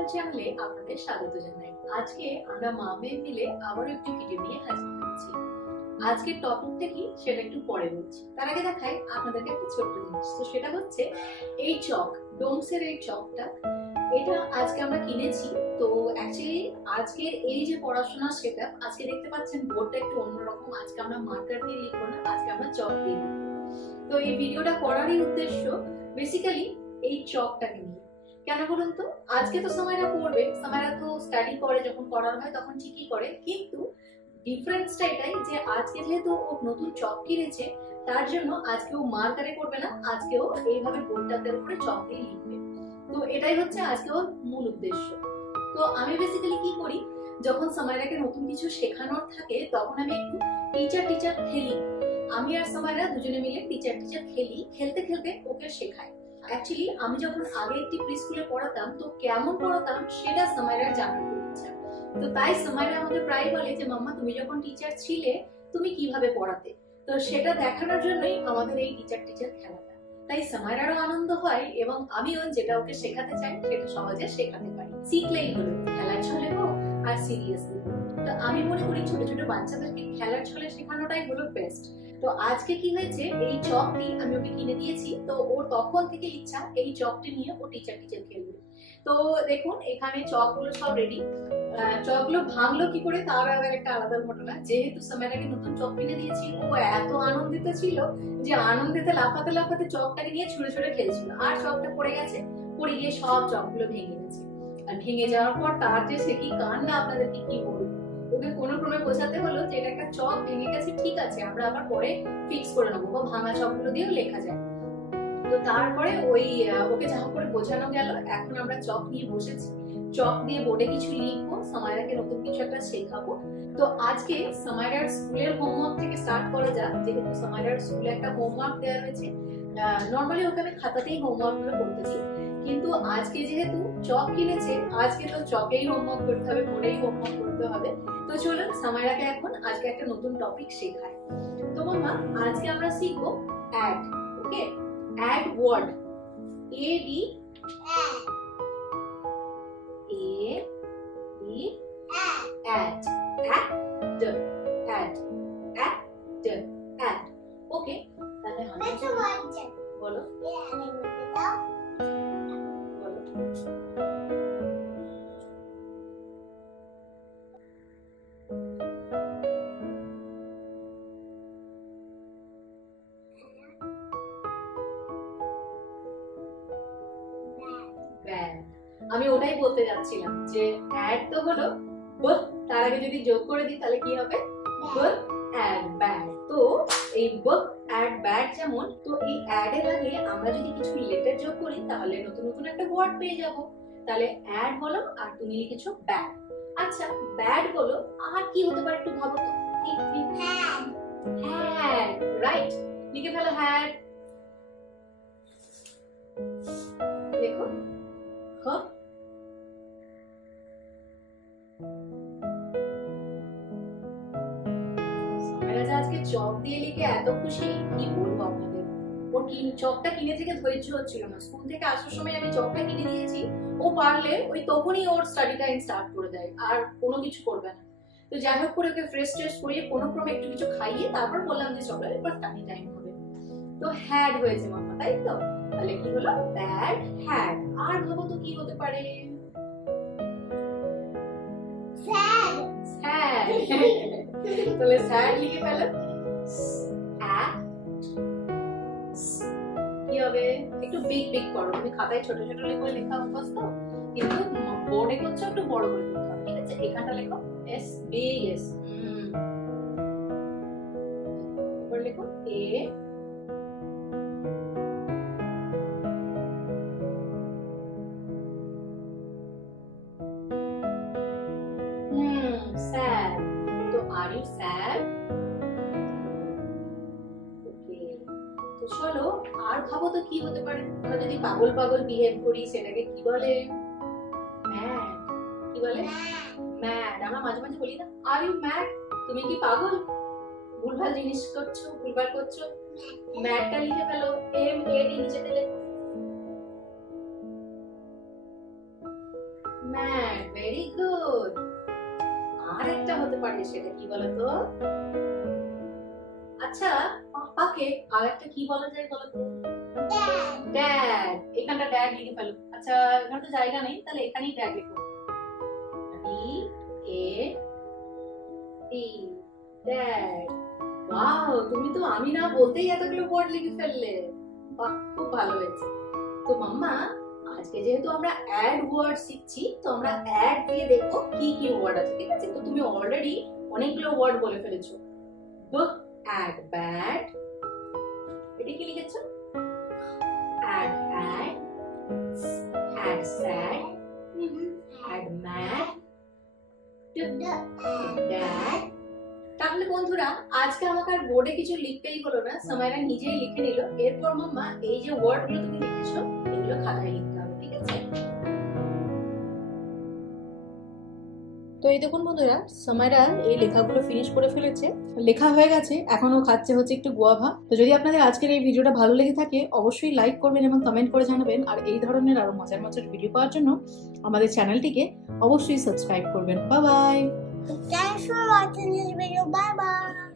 YouTube চ্যানেলে আপনাদের স্বাগত জানাই। আজকে আমরা মা মেয়ে মিলে আবারও একটি ভিডিও নিয়ে হাজির হয়েছি। আজকের টপিকটা কি সেটা একটু পরে বলছি, তার আগে দেখাই আপনাদেরকে একটা ছোট্ট জিনিস। তো সেটা হচ্ছে এই চক, ডোমসের এই চকটা, এটা আজকে আমরা কিনেছি। তো অ্যাকচুয়ালি আজকের এই যে পড়াশোনা সেটা আজকে দেখতে পাচ্ছেন বোর্ডটা একটু অন্যরকম। আজকে আমরা মার্কার দিয়ে লিখবো না, আজকে আমরা চক দিয়ে লিখবো। তো এই ভিডিওটা করারই উদ্দেশ্য বেসিক্যালি এই চকটাকে নিয়ে। কেন বলুন তো, আজকে তো সময়রা পড়বে, সময়রা তো স্টাডি করে, যখন পড়ার হয় তখন ঠিকই করে, কিন্তু ডিফারেন্সটা এটাই যে আজকে যেহেতু ও নতুন চক কিনেছে, তার জন্য আজকে ও মার্কারে করবে না, আজকেও এইভাবে বোর্ডটার উপরে চক দিয়ে লিখবে। তো এটাই হচ্ছে আজকে ওর মূল উদ্দেশ্য। তো আমি বেসিক্যালি কি করি, যখন সময়রাকে নতুন কিছু শেখানোর থাকে তখন আমি একটু টিচার খেলি। আমি আর সময়রা দুজনে মিলে টিচার খেলি, খেলতে খেলতে ওকে শেখাই। অ্যাকচুয়ালি আমি যখন আগে একটি প্রি স্কুলে পড়াতাম, তো কেমন পড়াতাম সেটা সময়রার জানার খুব ইচ্ছা। তো তাই সময়রা আমাকে প্রায় বলে যে মাম্মা, তুমি যখন টিচার ছিলে তুমি কিভাবে পড়াতে। তো সেটা দেখানোর জন্যই আমাদের এই টিচার খেলাটা। তাই সময়রারও আনন্দ হয় এবং আমিও যেটা ওকে শেখাতে চাই সেটা সহজে শেখাতে পারি। শিখলেই হলো, খেলার ছলে হোক আর সিরিয়াসলি হোক। তো আমি মনে করি ছোট ছোট বাচ্চাদেরকে খেলার ছলে শেখানোটাই হলো বেস্ট। তো আজকে কি হয়েছে, এই চকটি আমি ওকে কিনে দিয়েছি। তো ওর তখন থেকে ইচ্ছা এই চকটি নিয়ে ও টিচার খেলবে। তো দেখুন এখানে চকগুলো সব রেডি। চকগুলো ভাঙলো কি করে তার আবার একটা আলাদা ঘটনা। যেহেতু সময়টাকে নতুন চক কিনে দিয়েছি, ও এত আনন্দিত ছিল যে আনন্দিতে লাফাতে লাফাতে চকটাকে নিয়ে ছুঁড়ে ছুঁড়ে খেলছিল, আর চকটা পড়ে গেছে, পড়ে গিয়ে সব চকগুলো ভেঙে গেছে। আর ভেঙে যাওয়ার পর তার যে সে কি কান্না, আপনাদেরকে কি বলবো। ওকে কোনো ক্রমে বোঝাতে হলো যে এটা একটা চক ভেঙে গেছে, ঠিক আছে আমরা আবার পরে ফিক্স করে নেবো, বা ভাঙা চকগুলো দিয়েও লেখা যায়। তো তারপরে ওকে যা করে বোঝানো গেল, এখন আমরা চক নিয়ে বসেছি, চক দিয়ে বোর্ডে কিছু লিখবো, সময়রাকে নতুন কিছু একটা শেখাবো। তো আজকে সময়রার স্কুলের হোমওয়ার্ক থেকে স্টার্ট করা যাক, যেহেতু সময়রার স্কুলে একটা হোমওয়ার্ক দেওয়া রয়েছে। নর্মালি ওকে আমি খাতাতেই হোমওয়ার্ক গুলো করতে দিই, কিন্তু আজকে যেহেতু চক কিনেছে, আজকে তো চকেই হোমওয়ার্ক করতে হবে, বোর্ডেই হোমওয়ার্ক করতে হবে। তো চলুন সময়রাকে এখন আজকে একটা নতুন টপিক শেখায়। তো মামা, আজকে আমরা শিখবো অ্যাড। ওকে, add word, add, add. ওকে, তাহলে বলো আমি ওটাই বলতে যাচ্ছিলাম যে অ্যাড তো হলো, তার আগে যদি যোগ করে দিই তাহলে কি হবে, book add bad। তো এই book add bad যেমন, তো এই অ্যাড এর আগে আমরা যদি কিছু লেটার যোগ করি তাহলে নতুন নতুন একটা ওয়ার্ড পেয়ে যাব। তাহলে অ্যাড হলো আর তুমি লিখেছো ব্যাড। আচ্ছা, ব্যাড হলো আর কি হতে পারে একটু ভাবো তো। হ্যাঁ, রাইট, লিখে ফেলো হ্যাড। দেখো আজকে চক দিয়ে লিখে এত খুশি, কি বলবো আপনাদের। ওর চকটা কিনে থেকে ধৈর্য হচ্ছিল না। স্কুল থেকে আসার সময় আমি চকটা কিনে দিয়েছি, ও পারলে ওই তখনই ওর স্টাডি টাইম স্টার্ট করে দেয়, আর কোনো কিছু করবে না। তো যাই হোক করে ওকে ফ্রেশ করিয়ে কোনো ক্রমে একটু কিছু খাইয়ে তারপর বললাম যে চলো এবার স্টাডি টাইম হবে। তো হ্যাড হয়েছে মামা, তাই তো? তাহলে কি হলো, ব্যাড হ্যাড। আর ভাবো তো কি হতে পারে, তাহলে স্যাড লিখে ফেলো। কি হবে, একটু বিগ করো। তুমি খাতায় ছোট ছোট করে লেখা অভ্যস্ত, কিন্তু বোর্ডে করছো একটু বড় করে লিখতে হবে, ঠিক আছে? এখানটা লেখো এস, বিগ এস। এরপর লেখো এ, sad. তো are you sad? ওকে, তো চলো আর ভাবো তো কি হতে পারে। আমরা যদি পাগল বিহেভ করি সেটাকে কি বলে? ম্যাড। কি বলে? ম্যাড। আমরা মাঝে মাঝে বলি না, আর ইউ ম্যাড, তুমি কি পাগল, ভুলভাল জিনিস করছো, ভুলভাল করছো। ম্যাডটা লিখে ফেলো, এম এ ডি নিচেতে লেখো। Mad, very good. আর একটা হতে পারে, সেটা কি বলতো? আচ্ছা, পাপাকে আর একটা কি বলা যায় বলতো? ড্যাড। এখানটা ড্যাড লিখে ফেলো। আচ্ছা, এখানে তো জায়গা নেই, তাহলে এখানেই ড্যাড লিখো। D dad. ওয়াও, তুমি তো আমি না বলতেই এতগুলো ওয়ার্ড লিখে ফেললে। বাহ, খুব ভালো হয়েছে। তো মাম্মা, আজকে যেহেতু আমরা অ্যাড ওয়ার্ড শিখছি, তো আমরা অ্যাড দিয়ে দেখবো কি কি ওয়ার্ড আছে, ঠিক আছে? তো তুমি অলরেডি অনেকগুলো ওয়ার্ড বলে ফেলেছো। Book, ad bad. এটা কি লিখেছো? Ad ad, ad sad, ad mad, dad. তাহলে বন্ধুরা, আজকে আমাকে আর বোর্ডে কিছু লিখতেই হলো না, সামাইরা নিজেই লিখে নিল। এরপর মাম্মা এই যে ওয়ার্ড গুলো তুমি লিখেছো, এগুলো খাতায় লিখতে হবে, ঠিক আছে? তো এই দেখুন বন্ধুরা, সামাইরা এই লেখাগুলো ফিনিশ করে ফেলেছে, লেখা হয়ে গেছে। এখনো খাচ্ছে হচ্ছে একটু গুয়াভা। তো যদি আপনাদের আজকের এই ভিডিওটা ভালো লেগে থাকে, অবশ্যই লাইক করবেন এবং কমেন্ট করে জানাবেন। আর এই ধরনের আরো মজার মজার ভিডিও পাওয়ার জন্য আমাদের চ্যানেলটিকে অবশ্যই সাবস্ক্রাইব করবেন। Bye bye. Thanks for watching this video. Bye bye.